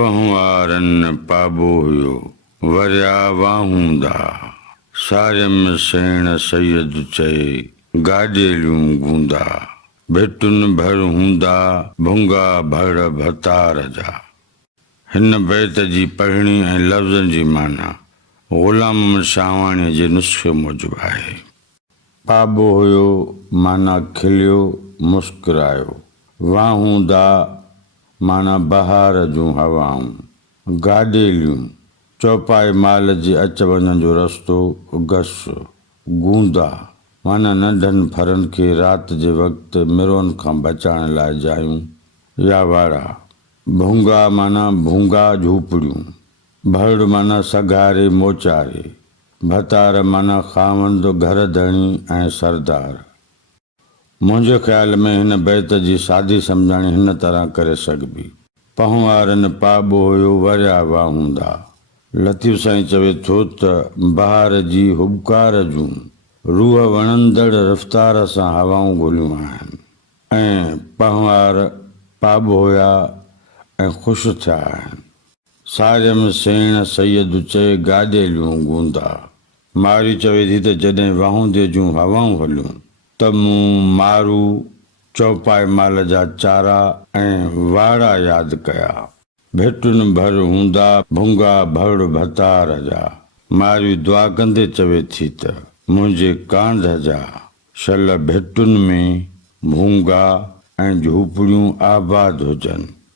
पहुआरन पाबो हुयो वरिया वाहूंदा सारियम सेण सैयद चए गाॾेलियूं गूंदा भेटुन भर हूंदा भुंगा भड़ भतार जा। हिन बैत जी पढ़णी ऐं लफ़्ज़नि जी माना ग़ुलाम शाहवाणीअ जे नुस्खे मूजिबि आहे। पाबो हुयो माना खिलियो मुस्कुरायो, वाहूंदा माना बहार जूं हवाऊं, गाॾेलियूं चौपाई माल जे अच वञण जो रस्तो गस, गूंदा माना नंढनि फरनि खे राति जे वक़्तु मिरोनि खां बचाइण लाइ जायूं या वाड़ा, भुंगा माना भूंगा झूपड़ियूं, भड़ माना सगारे मोचारे, भतार माना खावंद घर धणी ऐं सरदार। मुंहिंजे ख़्याल में हिन बैत जी सादी सम्झाणी हिन तरह करे सघिबी। पहुआरनि पाबो हुयो वरिया वाहूंदा। लतीफ़ साईं चवे थो त बहार जी हुबकार जूं रूह वणंदड़ रफ़्तार सां हवाऊं ॻोल्हियूं आहिनि ऐं पहुआर पाबो हुया ऐं ख़ुशि थिया आहिनि। सारियम सेण सैयद चए गाॾेलियूं गूंदा। मारी चवे थी त जॾहिं वाहूंदे जूं हवाऊं हलियूं त मूं मारू चौपाई माल जा चारा ऐं वाड़ा यादि कया। भेटुन भर हूंदा भुंगा भड़ भतार जा। मारी दुआ कंदे चवे थी त मुंहिंजे कांध जा शल भेटुन में भूंगा ऐं झूपड़ियूं आबाद हुजनि।